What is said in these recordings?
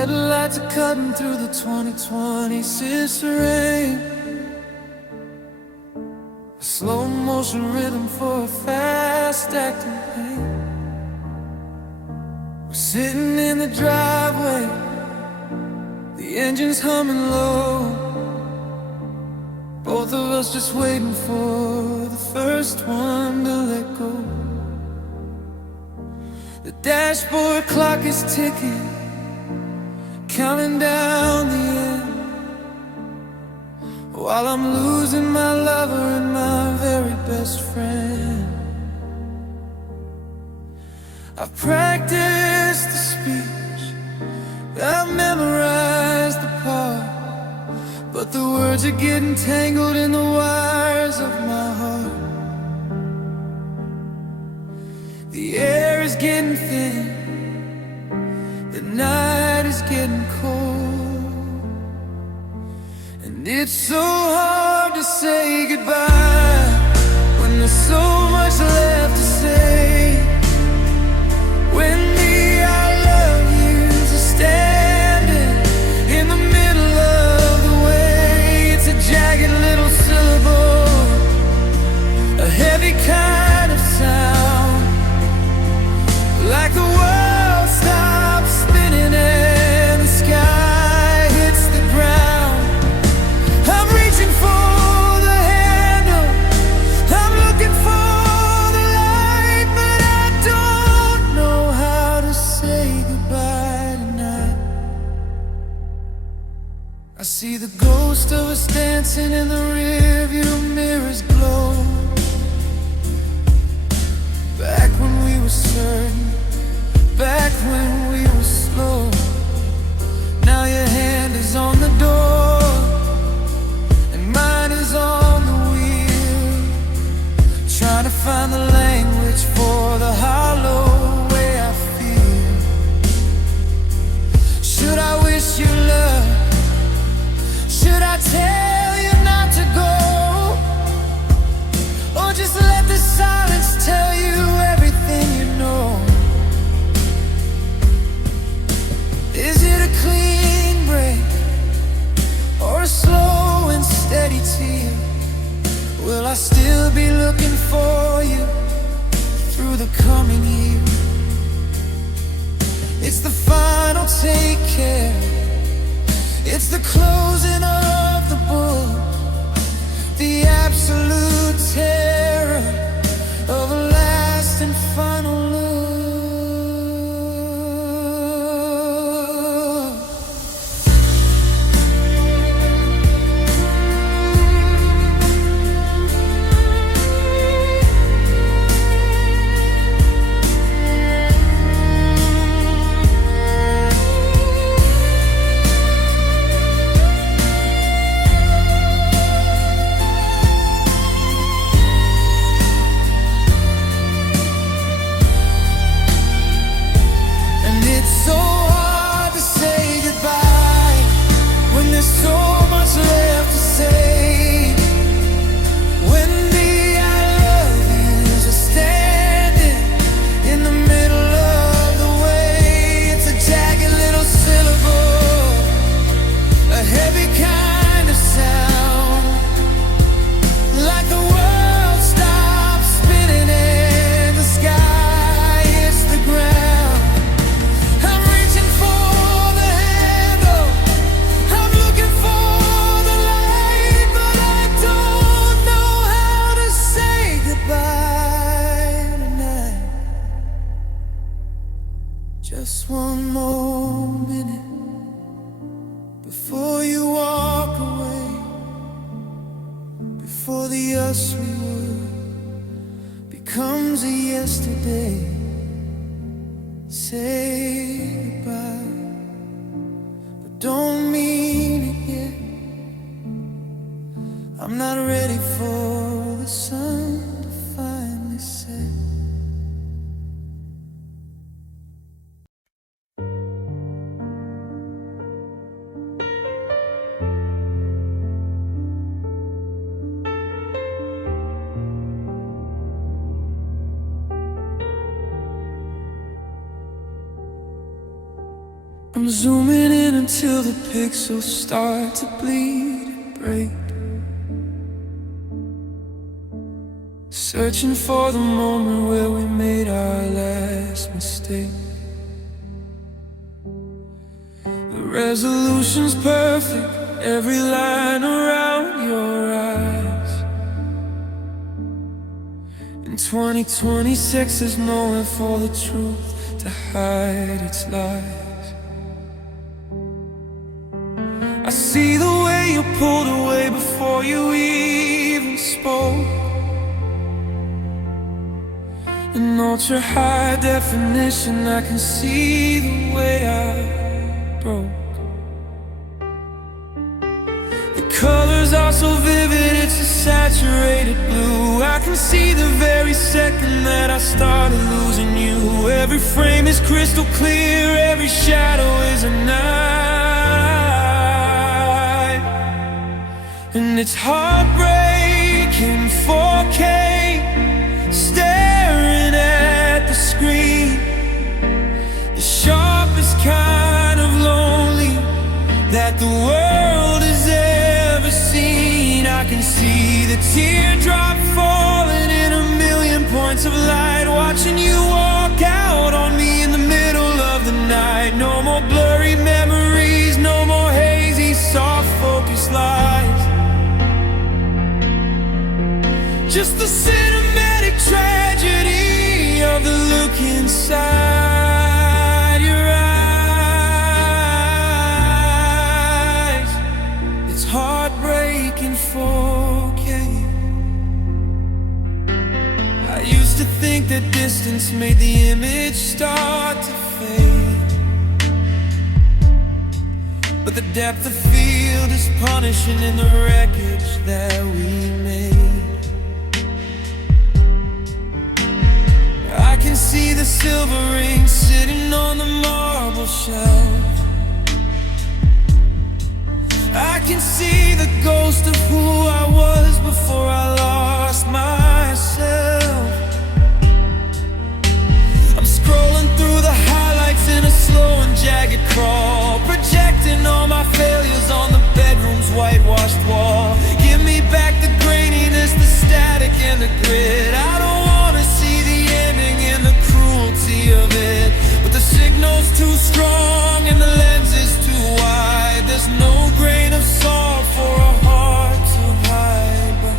Headlights are cutting through the 2020 sister rain. A slow motion rhythm for a fast acting pain. We're sitting in the driveway, the engine's humming low. Both of us just waiting for the first one to let go. The dashboard clock is ticking, counting down the end, while I'm losing my lover and my very best friend. I've practiced the speech, I've memorized the part, but the words are getting tangled in the wires of my heart. The air is getting thin, the night is getting cold, and it's so hard to say goodbye when there's so much left to say. When the I love yous are standing in the middle of the way, it's a jagged little syllable, a heavy kind of sound, like the world stops spinning and the sky hits the ground. I'm reaching for the handle, I'm looking for the light, but I don't know how to say goodbye tonight. I see the ghost of us dancing in the rearview mirror's glow. Back when we were certain, back when we were slow. Now your hand is on the door and mine is on the wheel, trying to find the language for the hollow way I feel. Should I wish you luck? Should I tell you not to go? Or just let the silence tell you everything you know? Is it a clean break or a slow and steady tear? Will I still be looking for you through the coming year? It's the final take care, it's the closing of the book, the absolute terror of a last and final look. Just one more minute before you walk away, before the us we were becomes a yesterday. Say goodbye, but don't mean it yet. I'm not ready for the sun to finally set. I'm zooming in until the pixels start to bleed and break, searching for the moment where we made our last mistake. The resolution's perfect, every line around your eyes. In 2026 there's nowhere for the truth to hide its lies. I see the way you pulled away before you even spoke. In ultra high definition I can see the way I broke. The colors are so vivid, it's a saturated blue. I can see the very second that I started losing you. Every frame is crystal clear, every shadow is a night. And it's heartbreaking 4K, staring at the screen. The sharpest kind of lonely that the world has ever seen. I can see the teardrop falling in a million points of light, watching you walk out on me in the middle of the night. No more blurry memories, no more hazy, soft focused lies. Just the cinematic tragedy of the look inside your eyes. It's heartbreaking 4K. I used to think that distance made the image start to fade, but the depth of field is punishing in the wreckage that we made. I can see the silver ring sitting on the marble shelf. I can see the ghost of who I was before I lost myself. I'm scrolling through the highlights in a slow and jagged crawl, projecting all my failures on the bedroom's whitewashed wall. Give me back the graininess, the static and the grit. I don't wanna see the ending and the cruelty of it, but the signal's too strong and the lens is too wide. There's no grain of salt for a heart to hide behind.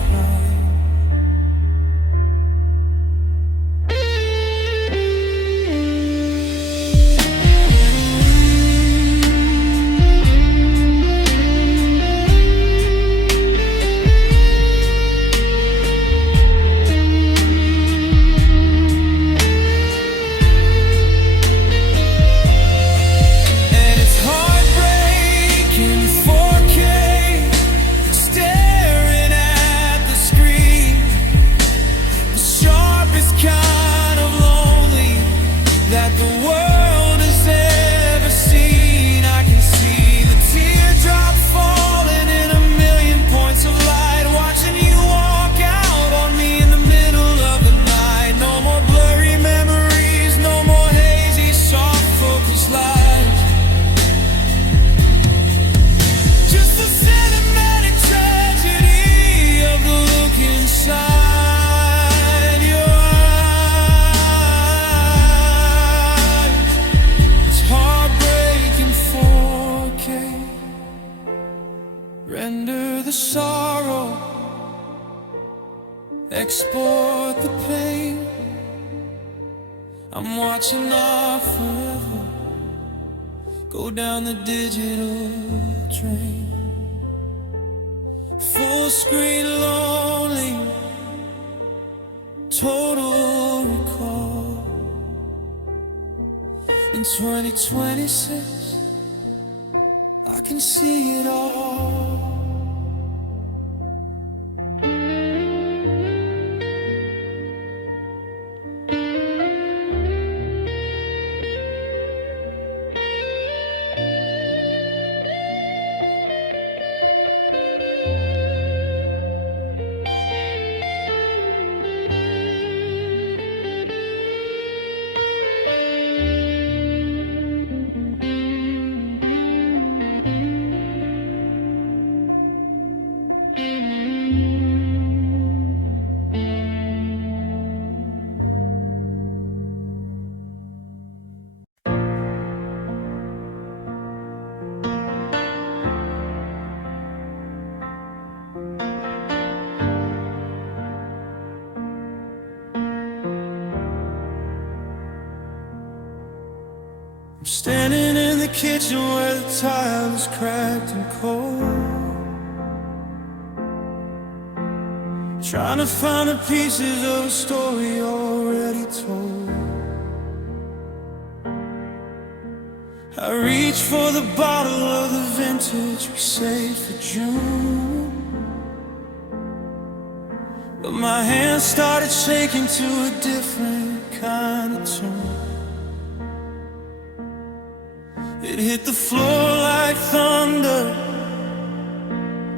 Render the sorrow, export the pain. I'm watching our forever go down the digital train. Full screen lonely, total recall. In 2026 I can see it all. standing in the kitchen where the tile is cracked and cold, trying to find the pieces of a story already told. I reach for the bottle of the vintage we saved for June, but my hands started shaking to a different kind of tune. It hit the floor like thunder,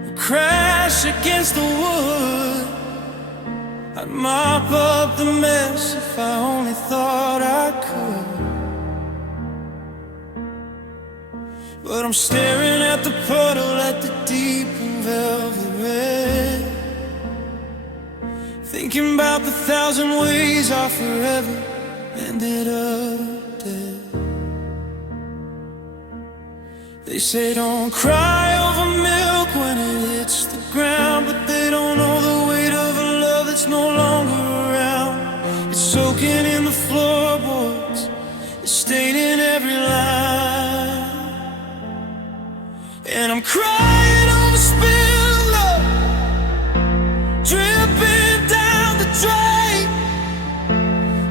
a crash against the wood. I'd mop up the mess if I only thought I could, but I'm staring at the puddle at the deep and velvet red, thinking about the thousand ways I forever ended up dead. They say don't cry over milk when it hits the ground, but they don't know the weight of a love that's no longer around. It's soaking in the floorboards, it's staining every line, and I'm crying over spilled love, dripping down the drain,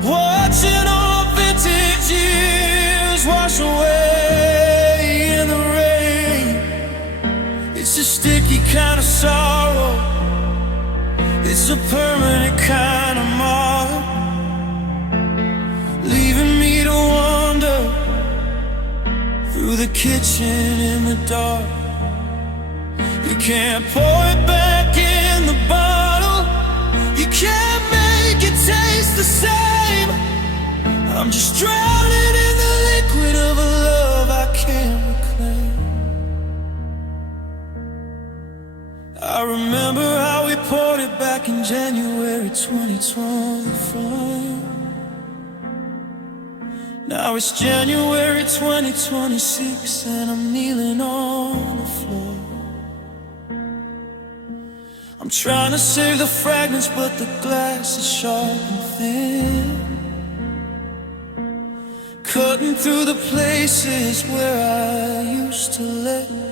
watching all vintage years wash away. It's a sticky kind of sorrow, it's a permanent kind of mark, leaving me to wander through the kitchen in the dark. You can't pour it back in the bottle, you can't make it taste the same. I'm just drowning in the liquid of a love I can't reclaim. I remember how we poured it back in January 2025. Now it's January 2026 and I'm kneeling on the floor. I'm trying to save the fragments, but the glass is sharp and thin, cutting through the places where I used to let you in.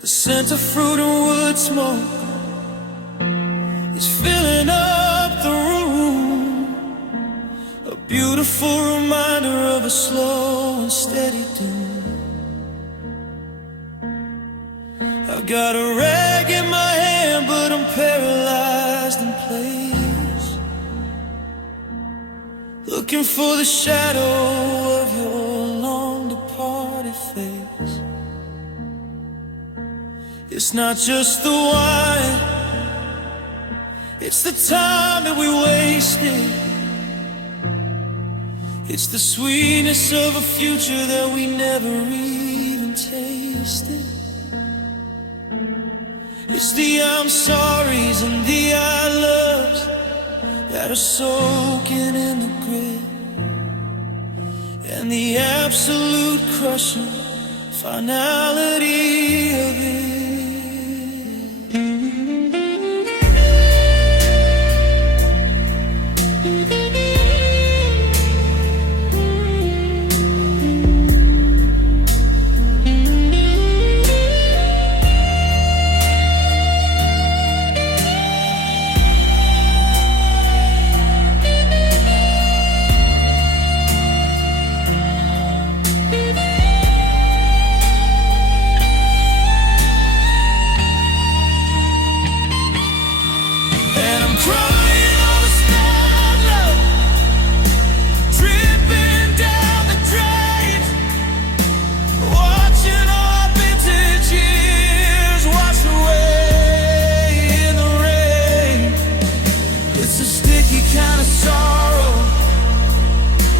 The scent of fruit and wood smoke is filling up the room, a beautiful reminder of a slow and steady doom. I've got a rag in my hand, but I'm paralyzed in place, looking for the shadow of your long departed face. It's not just the wine, it's the time that we wasted, it's the sweetness of a future that we never even tasted. It's the I'm sorries and the I loves that are soaking in the grit, and the absolute crushing finality of it.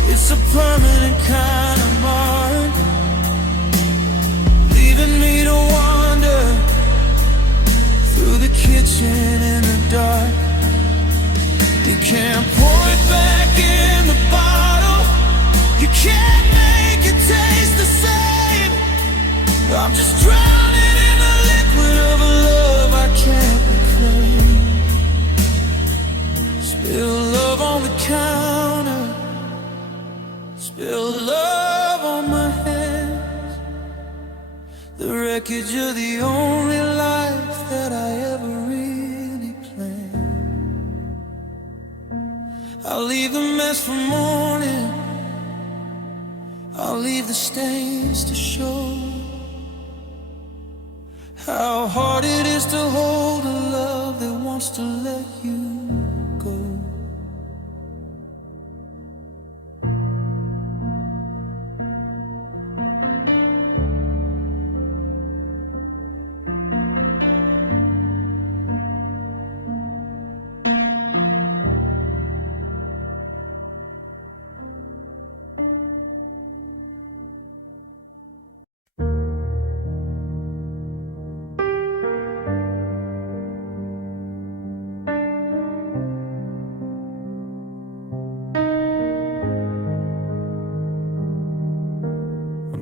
It's a permanent kind of mark, leaving me to wander through the kitchen in the dark. You can't pour it back in the bottle, you can't make it taste the same. I'm just drowning in the liquid of a love I can't reclaim. Spill love on the counter, wreckage of the only life that I ever really planned. I'll leave the mess for morning, I'll leave the stains to show how hard it is to hold a love that wants to let you go.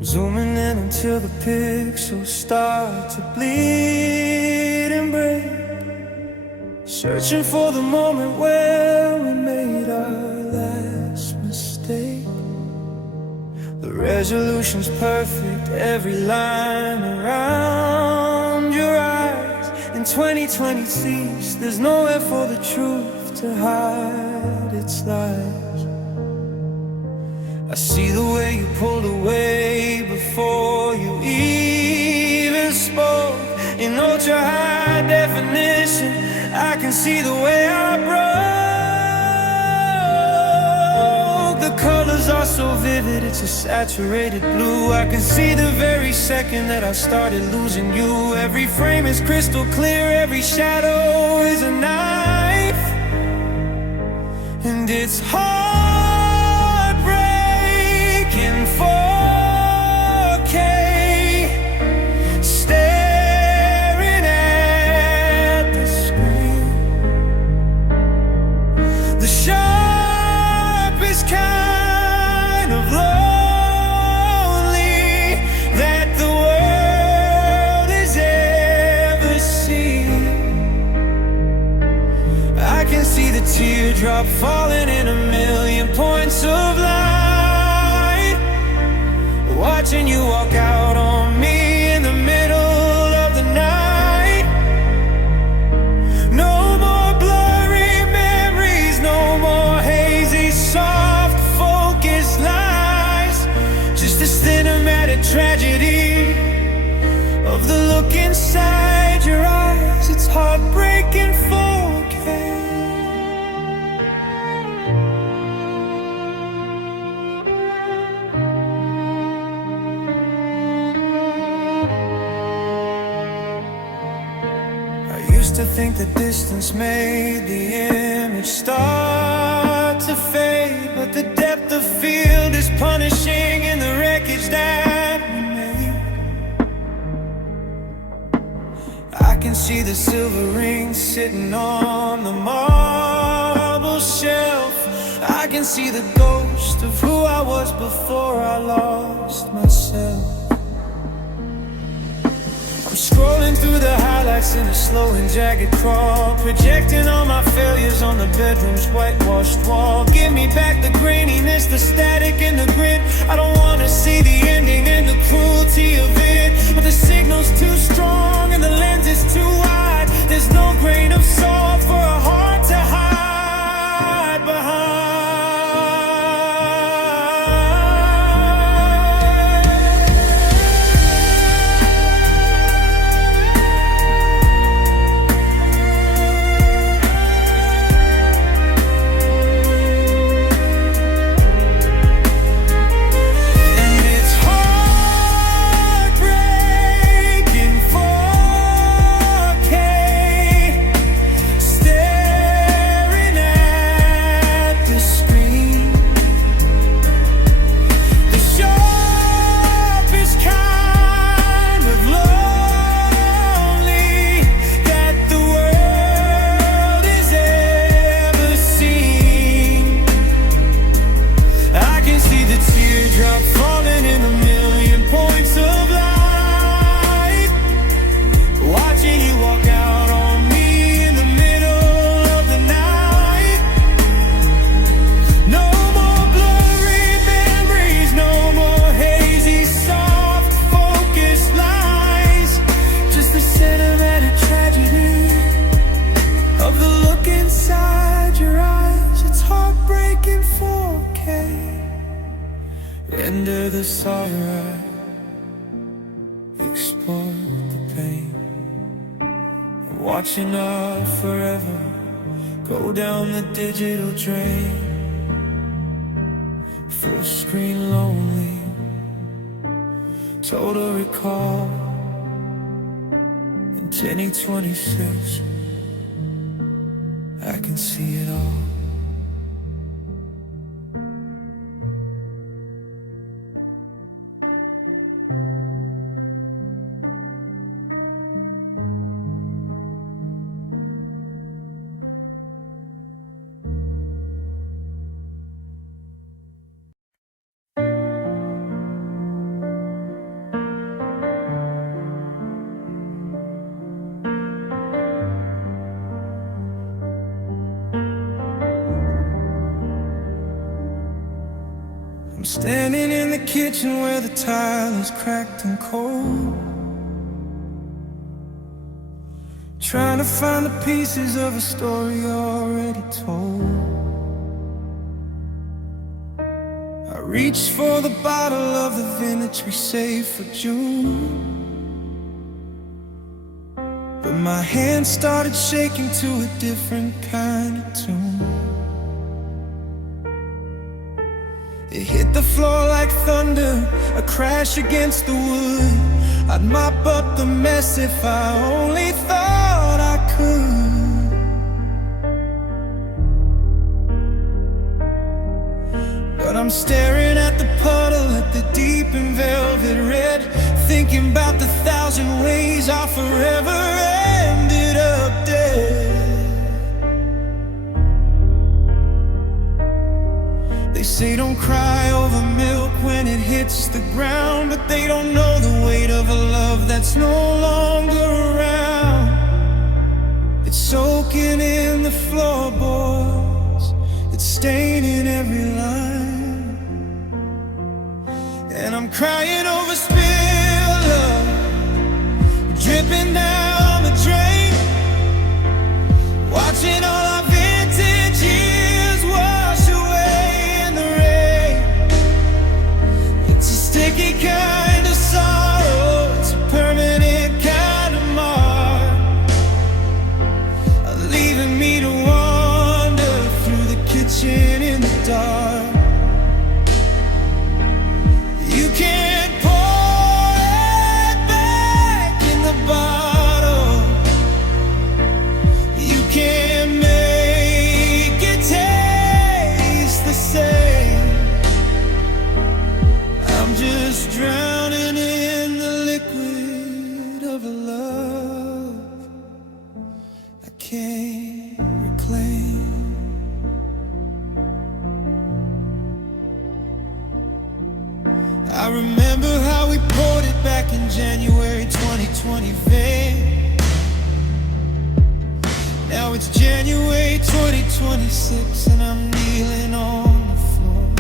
Zooming in until the pixels start to bleed and break, searching for the moment where we made our last mistake. The resolution's perfect, every line around your eyes. In 2020 sees there's nowhere for the truth to hide its lies. I see the way you pulled away before you even spoke. In ultra high definition, I can see the way I broke. The colors are so vivid, it's a saturated blue. I can see the very second that I started losing you. Every frame is crystal clear, every shadow is a knife. And it's hard in 4K, staring at the screen. The sharpest kind of lonely that the world has ever seen. I can see the teardrop falling in a million points of light, watching you walk out on me in the middle of the night. No more blurry memories, no more hazy, soft, focused lies. Just a cinematic tragedy of the look inside your eyes. It's heartbreaking 4K. To think that distance made the image start to fade, but the depth of field is punishing in the wreckage that we made. I can see the silver ring sitting on the marble shelf. I can see the ghost of who I was before I lost myself. I'm scrolling through the highlights in a slow and jagged crawl, projecting all my failures on the bedroom's whitewashed wall. Give me back the graininess, the static and the grit. I don't wanna see the ending and the cruelty of it, but the signal's too strong and the lens is too wide. There's no grain of salt for a heart to hide behind. Heartbreaking the sorrow, explored the pain. I'm watching our forever go down the digital drain. Full screen lonely, total recall. In 2026, I can see it all. I'm standing in the kitchen where the tile is cracked and cold, trying to find the pieces of a story already told. I reached for the bottle of the vintage we saved for June, but my hand started shaking to a different kind of tune. It hit the floor like thunder, a crash against the wood. I'd mop up the mess if I only thought I could. But I'm staring at the puddle, at the deep and velvet red, thinking about the 1,000 ways I forever ended up dead. They say don't cry over milk when it hits the ground, but they don't know the weight of a love that's no longer around. It's soaking in the floorboards, it's staining every line, and I'm crying over spilled love, dripping down the drain, watching all our vintage years wash away. Sticky kind of sorrow, it's a permanent kind of mark, leaving me to wander through the kitchen in the dark. You can't pour it back in the bottle, you can't make it taste the same. Just drowning in the liquid of a love I can't reclaim. I remember how we poured it back in January 2020 van. Now it's January 2026 and I'm kneeling on the floor,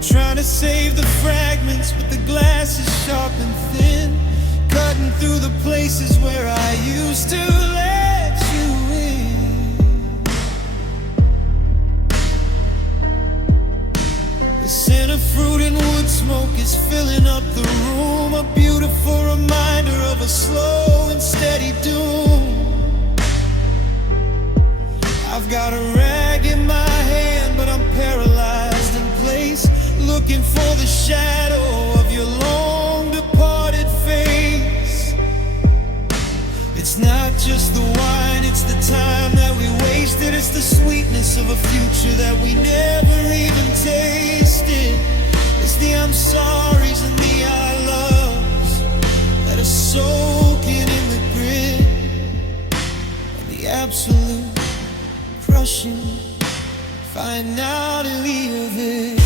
trying to save the fragments, but the glass is sharp and thin, cutting through the places where I used to let you in. The scent of fruit and wood smoke is filling up the room, a beautiful reminder of a slow and steady doom. I've got a rag in my hand, but I'm paralyzed in place, looking for the shadow of your long departed face. It's not just the wine, it's the time that we wasted. It's the sweetness of a future that we never even tasted. It's the I'm sorry's and the I loves that are soaking in the grit, and the absolute crushing finality of it.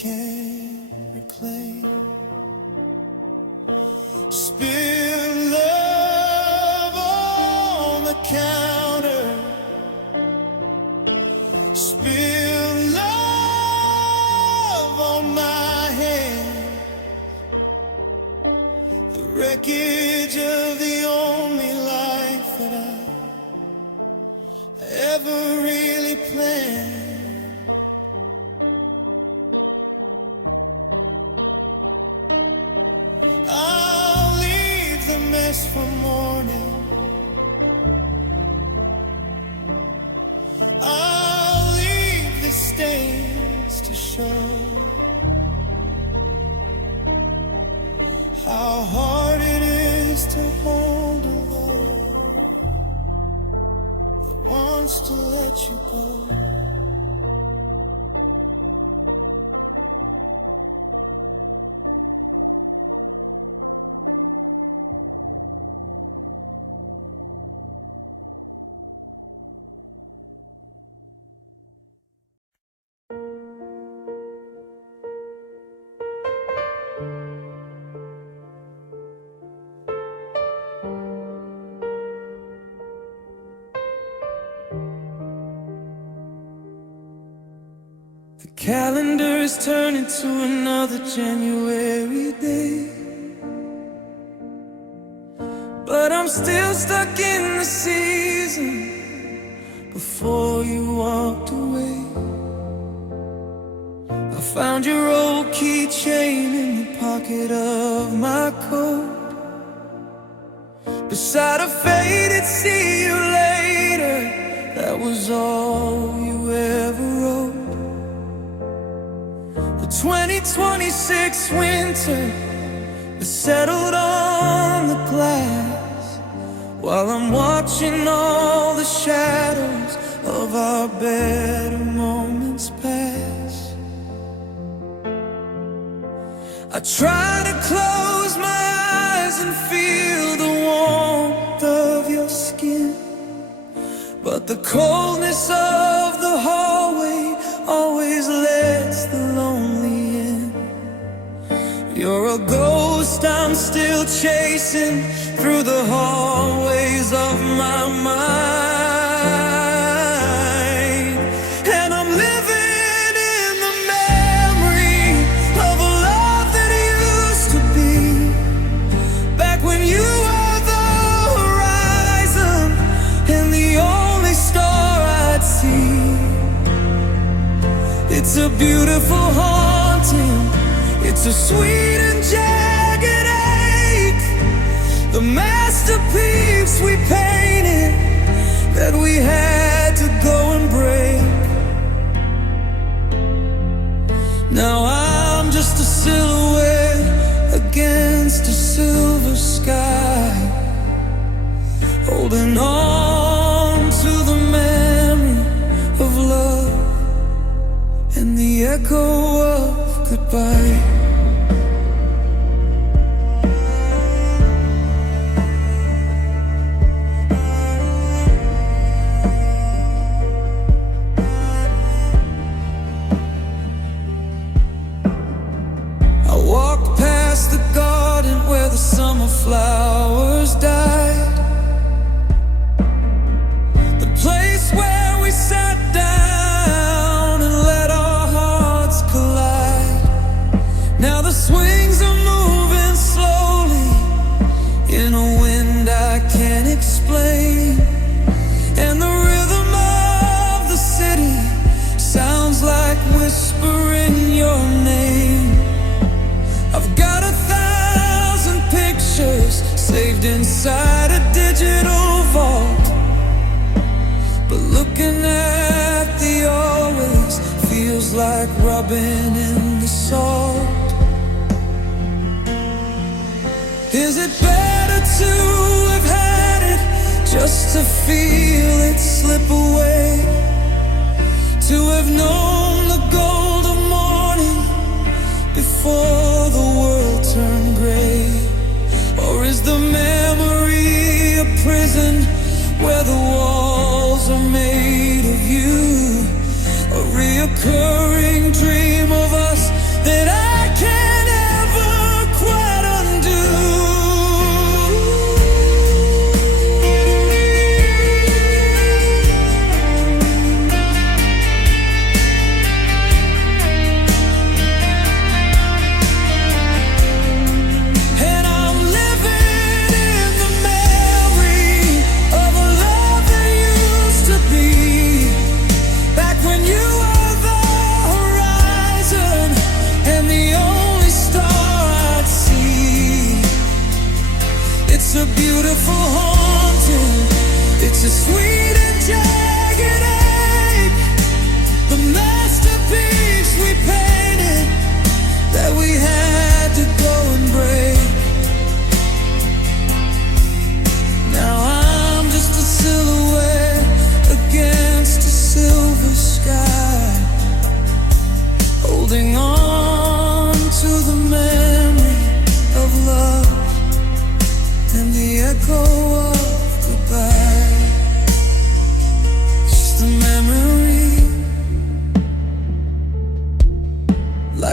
can't reclaim. Spill love on the counter. Spill love on my hand. The wreckage of the only life that I ever really planned. I'll leave the mess for morning. I'll leave the stains to show how hard it is to hold a love that wants to let you go. The calendar is turning to another January day, but I'm still stuck in the season before you walked away. I found your old keychain in the pocket of my coat, beside a faded "see you later." That was all you ever wrote. 2026 winter is settled on the glass, while I'm watching all the shadows of our better moments pass. I try to close my eyes and feel the warmth of your skin, but the coldness of the hallway always lets the lonely in. You're a ghost I'm still chasing through the hallways of my mind, and I'm living in the memory of a love that used to be, back when you were the horizon and the only star I'd see. It's a beautiful haunting, it's a sweet and jagged ache, the masterpiece we painted that we had to go and break. Now I'm just a silhouette against a silver sky, holding on to the memory of love and the echo of goodbye. I walked past the garden where the summer flowers died, the place where we sat down and let our hearts collide. Now the swings are moving slowly in a wind I can't explain, and the rhythm of the city sounds like whispering your name. I've got 1,000 pictures saved inside a digital vault, but looking at the always feels like rubbing in the salt. Is it better to have had it just to feel it slip away, to have known the golden morning before the world turned gray? Or is the memory a prison where the walls are made of you, a reoccurring dream of us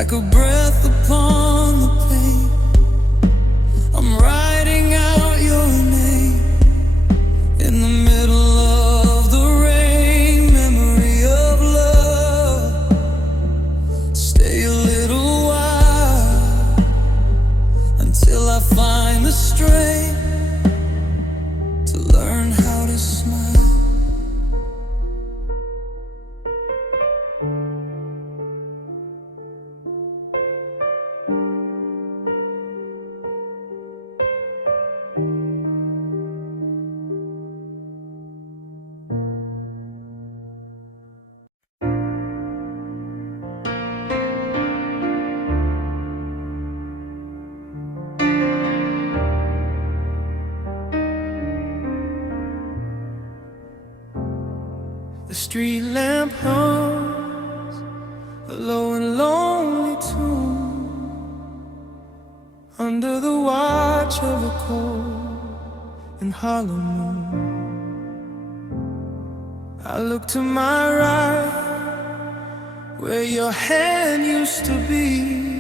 like a breath upon the pain. I'm writing out your name in the middle of the rain. Memory of love, stay a little while until I find the strength to learn how to smile. The street lamp hums a low and lonely tune under the watch of a cold and hollow moon. I look to my right where your hand used to be,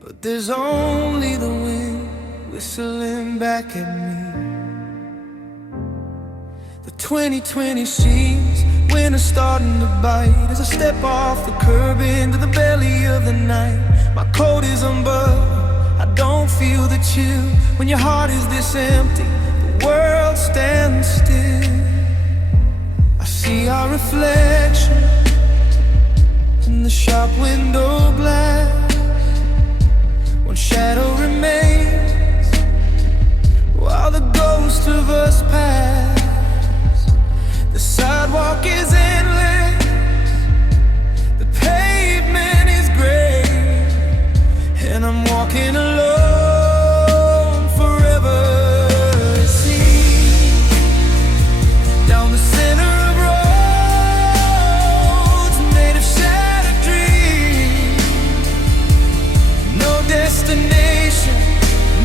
but there's only the wind whistling back at me. The 2020 seems winter's starting to bite as I step off the curb into the belly of the night. My coat is unbuttoned, I don't feel the chill. When your heart is this empty, the world stands still. I see our reflection in the shop window glass. One shadow remains while the ghost of us pass. The sidewalk is endless, the pavement is gray, and I'm walking alone forever, it seems, down the center of roads made of shattered dreams. No destination,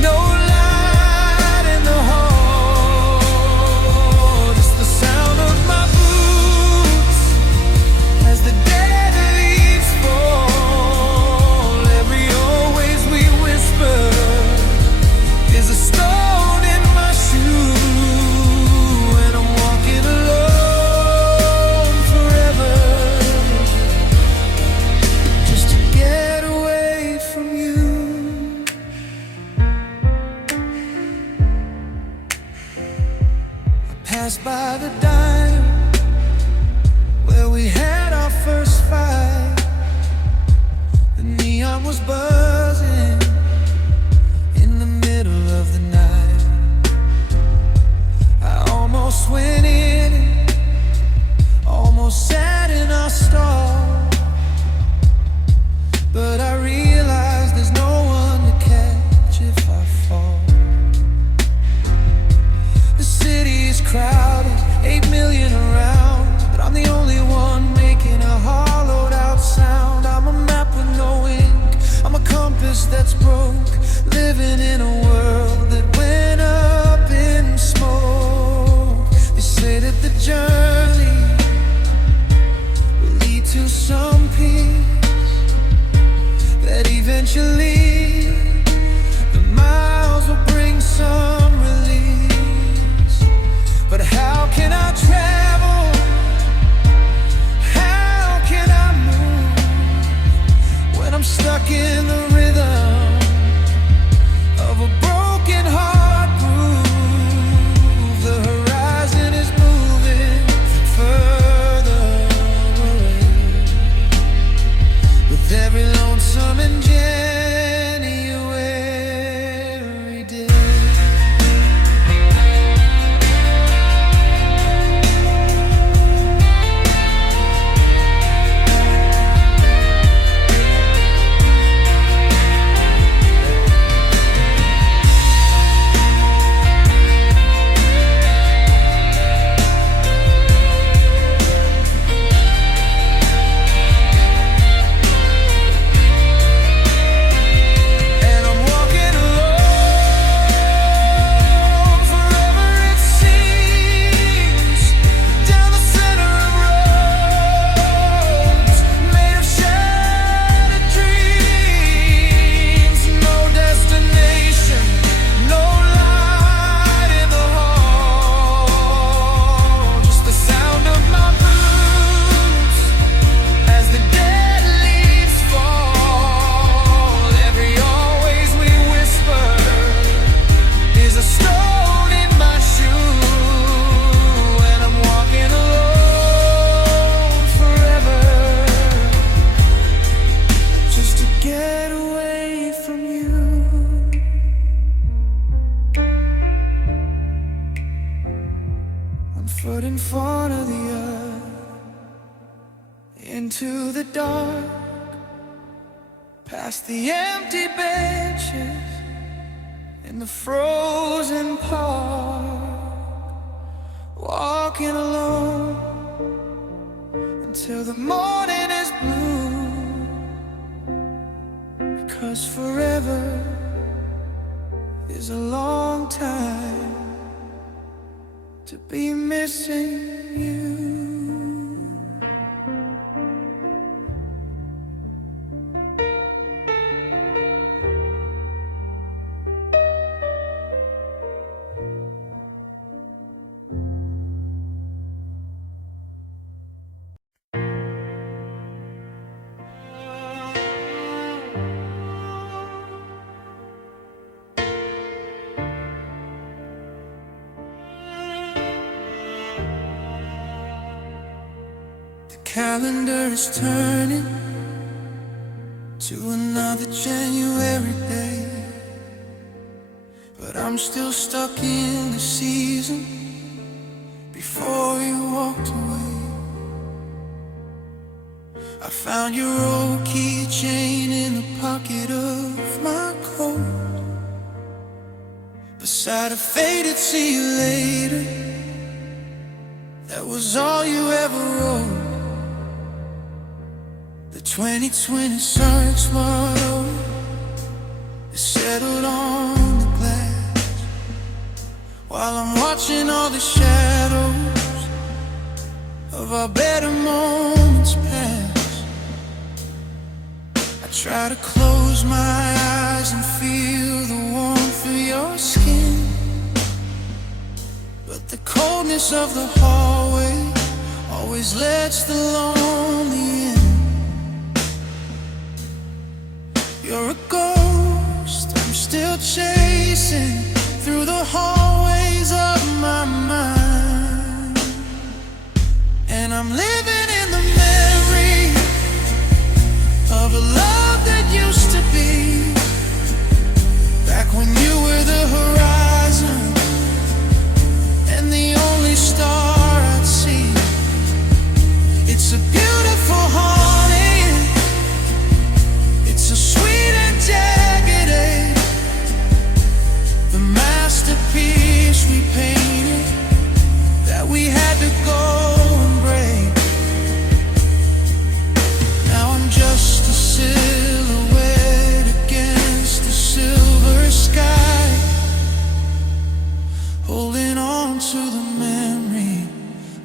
no light in the hall, just the sound of my boots as the dead leaves fall. Every always we whisper is a stone in my shoe, and I'm walking alone forever, just to get away from you. Passed by the diner where we had our first fight. The neon was buzzing in the middle of the night. I almost went in it, almost sat in our stall, but I realized there's no one to catch if I fall. The city is crowded, 8 million around, but I'm the only one making a hollowed out sound. I'm a map with no ink, I'm a compass that's broke, living in a world that went up in smoke. They say that the journey will lead to some peace, that eventually the miles will bring some release. But how can I travel? How can I move when I'm stuck in the rhythm of a broken heart groove? The horizon is moving further away with every lonesome and jam. into the dark, past the empty benches in the frozen park, walking alone until the morning is blue. Because forever is a long time to be missing you. Calendar is turning to another January day, but I'm still stuck in the season before you walked away. I found your old keychain in the pocket of my coat, beside a faded "see you later." That was all you ever wrote. The 2020 Search motto is settled on the glass, while I'm watching all the shadows of our better moments pass. I try to close my eyes and feel the warmth of your skin, but the coldness of the hallway always lets the lonely in. You're a ghost I'm still chasing through the hallways of my mind, and I'm living in the memory of a love that used to be, back when you were the horizon and the only star I'd see. It's a beautiful haunting, it's a sweet and jagged ache, the masterpiece we painted that we had to go and break. Now I'm just a silhouette against the silver sky, holding on to the memory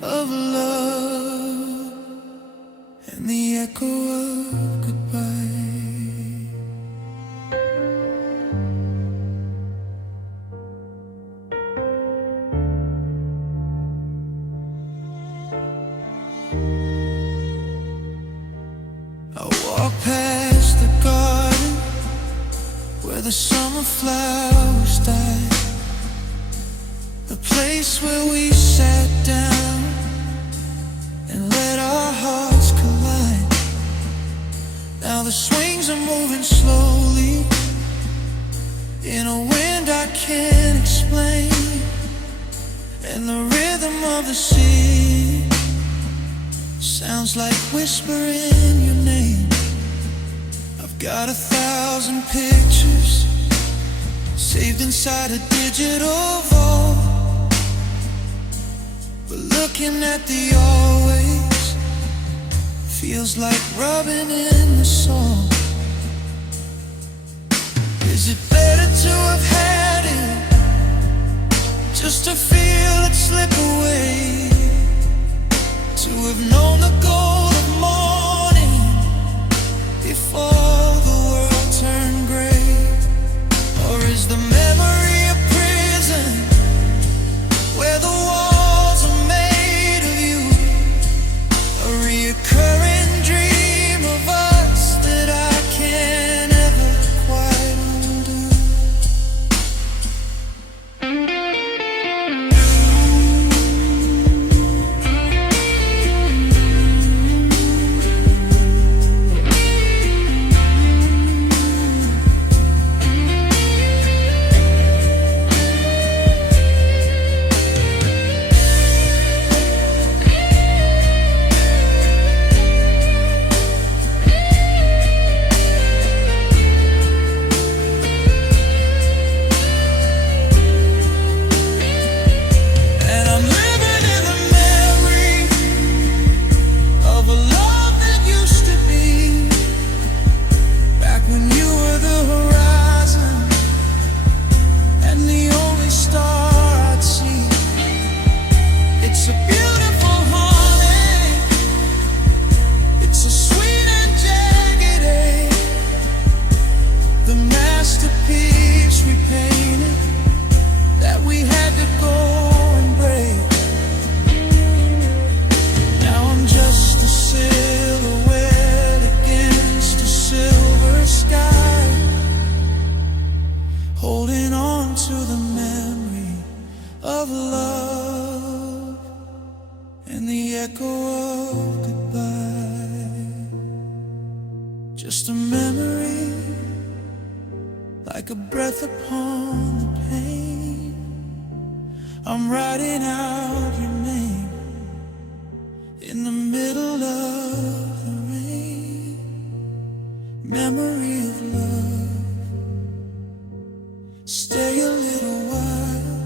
of love and the echo of goodbye. I walk past the garden where the summer flowers died, the place where we sat down and let our hearts collide. Now the swings are moving slowly in a wind I can't explain, and the rhythm of the sea sounds like whispering your name. I've got 1,000 pictures saved inside a digital vault, but looking at the always feels like rubbing in the salt. Is it better to have had it, just to feel it slip away, to have known the goal of morning before the world turned gray? Or is the memory a prison where the walls are made of you, a reoccurring dream of us that I can't ever quite undo? echo of goodbye, just a memory, like a breath upon the pain. I'm writing out your name in the middle of the rain. Memory of love, stay a little while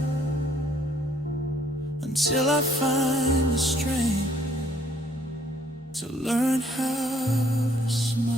until I find the strength to learn how to smile.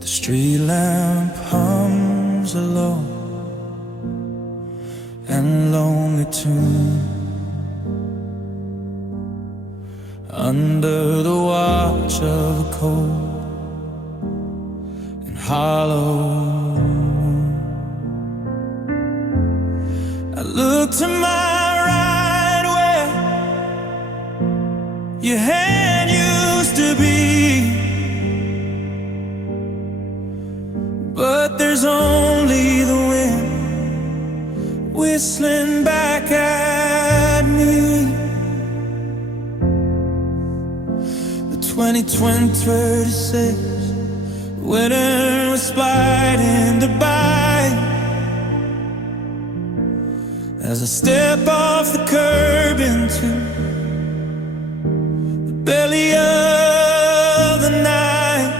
The street lamp hums a low and lonely tune under the watch of a cold and hollow moon. I look to my right where your hand used to be, but there's only the wind whistling back at me. The 2026 winter was sliding by as I step off the curb into the belly of the night.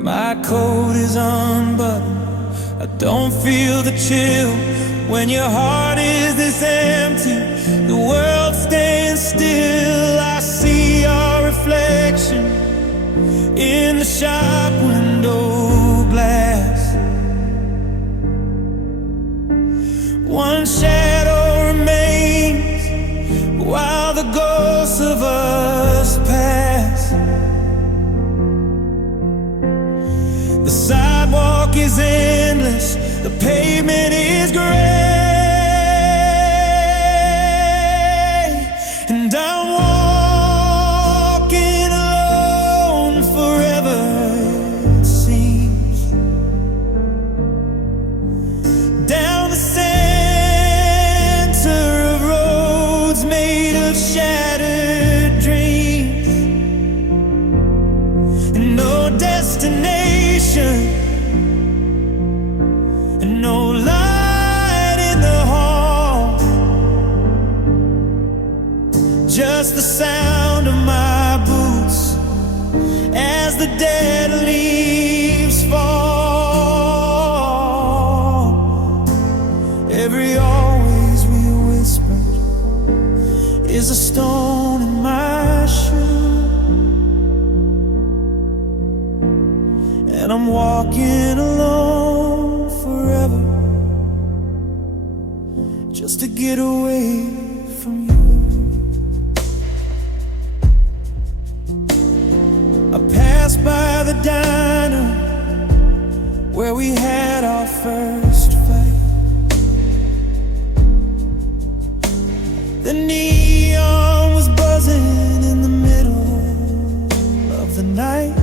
My coat is unbuttoned, I don't feel the chill when your heart is this empty. The world stands still, I see your reflection in the shop window glass. One shadow remains while the ghosts of us pass. The sidewalk is endless, the pavement is gray, and I'm walking alone forever, it seems, down the center of roads made of shattered dreams, and no destination, and no light in the hall, just the sound of my boots as the dead leaves fall. Every always we whispered is a stone in my shoe, and I'm walking alone forever just to get away from you. I passed by the diner where we had our first fight. The neon was buzzing in the middle of the night.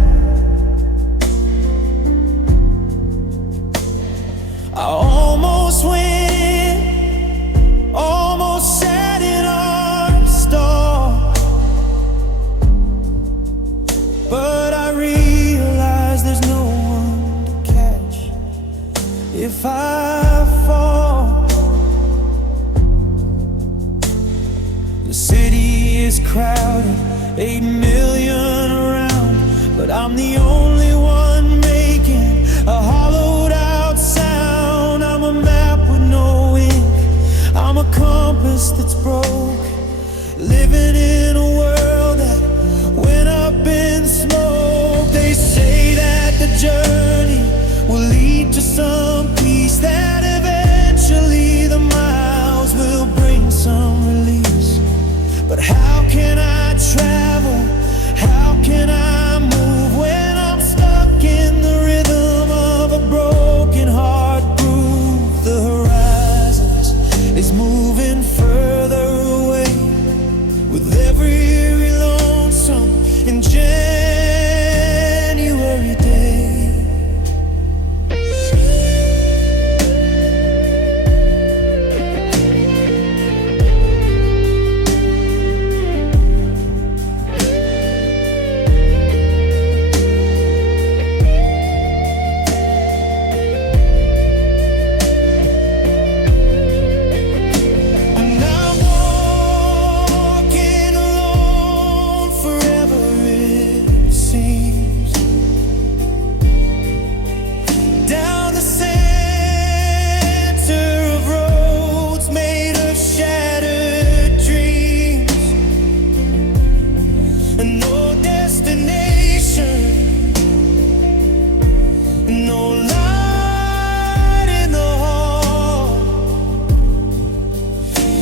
I almost went, almost sat in our stall, but I realized there's no one to catch if I fall. The city is crowded, 8 million around, but I'm the only one making a hollowed out sound. I'm a map with no ink, I'm a compass that's broke, living in a world that went up in smoke. They say that the journey will lead to some peace, that eventually the miles moving further away with every eerie lonesome in January day.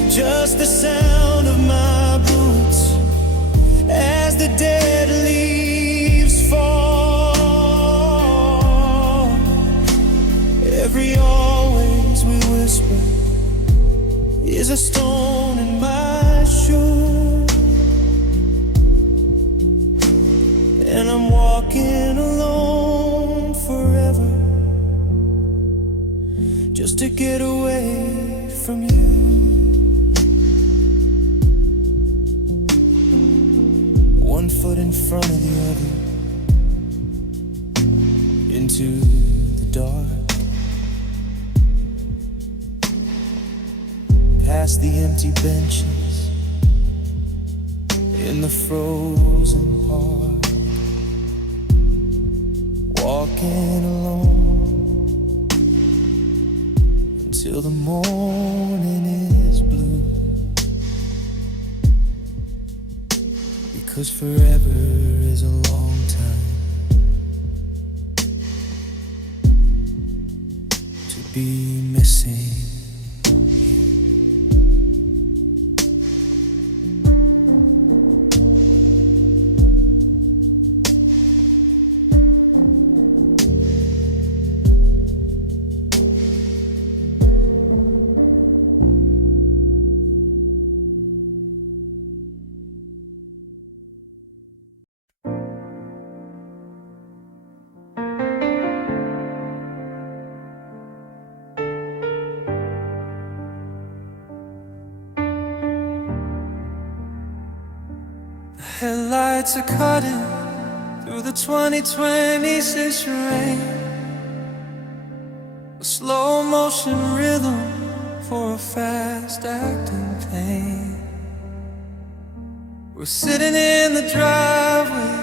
Just the sound of my boots as the dead leaves fall. Every always we whisper is a stone in my shoe, and I'm walking alone forever just to get away from you. One foot in front of the other into the dark, past the empty benches in the frozen park, walking alone until the morning is blue. Because forever is a long time to be missing. Headlights are cutting through the 2026 rain, a slow motion rhythm for a fast acting pain. We're sitting in the driveway,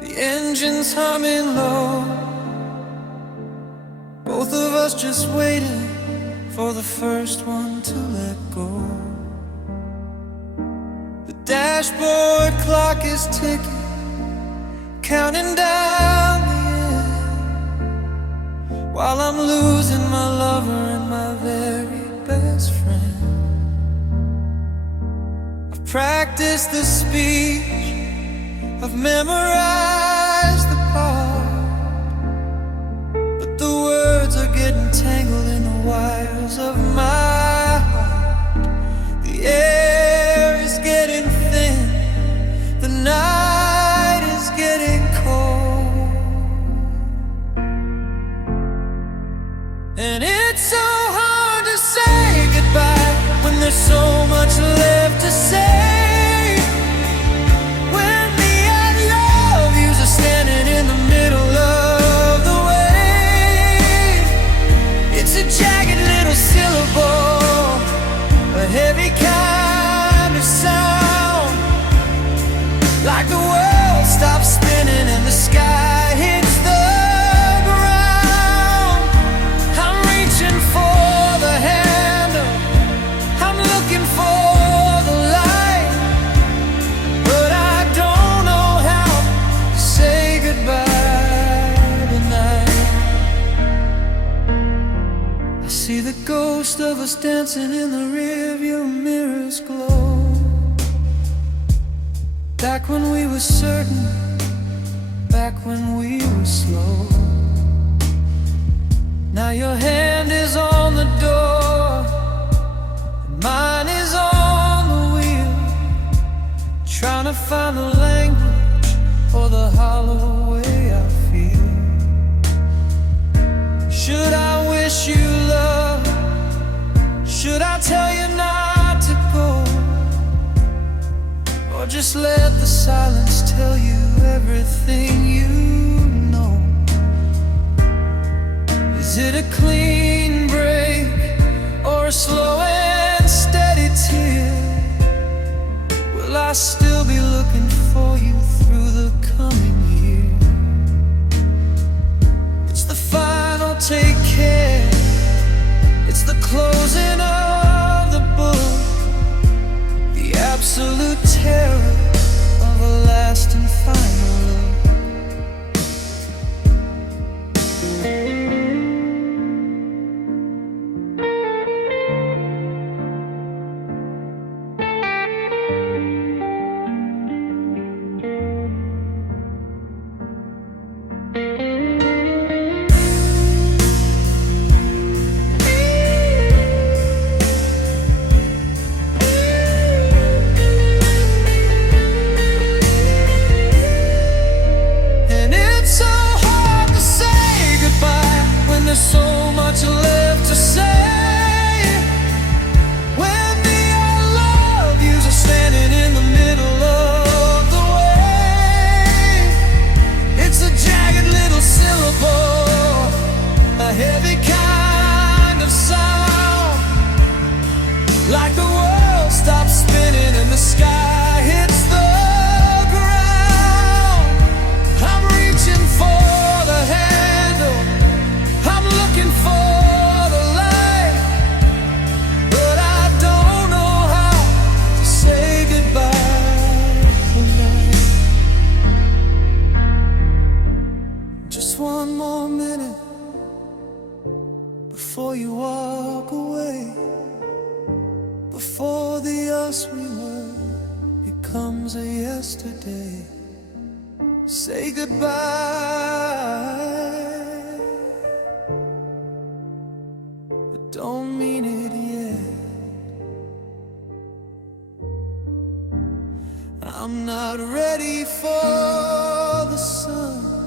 the engine's humming low, both of us just waiting for the first one to let go. Dashboard clock is ticking, counting down the end, while I'm losing my lover and my very best friend. I've practiced the speech, I've memorized the part, but the words are getting tangled in the wires of my heart. The air is getting thin, the night is getting cold, and it's so hard to say goodbye when there's so much left to say. When the I love yous are standing in the middle of the way, it's a jagged little syllable, a heavy kind of sound, like the world stops spinning and the sky hits the ground. I'm reaching for the handle, I'm looking for the light, but I don't know how to say goodbye tonight. I see the ghost of us dancing in the rearview mirror's glow, back when we were certain, back when we were slow. Now your hand is on the door, and to find the language for the hollow way I feel. Should I wish you love? Should I tell you not to go? Or just let the silence tell you everything you know? Is it a clean break or a slow and steady tear? Will I still be looking for you through the coming year? It's the final take care. It's the closing of the book, the absolute terror of a last and final look. There's so much left to say, when the I love yous are standing in the middle of the way. It's a jagged little syllable, a heavy kind of sound, like the world stops spinning and the sky hits the ground. I'm reaching for the handle, I'm looking for the light, but I don't know how to say goodbye tonight. Just one more minute before you walk away, before the us we were becomes a yesterday. Say goodbye, don't mean it yet. I'm not ready for the sun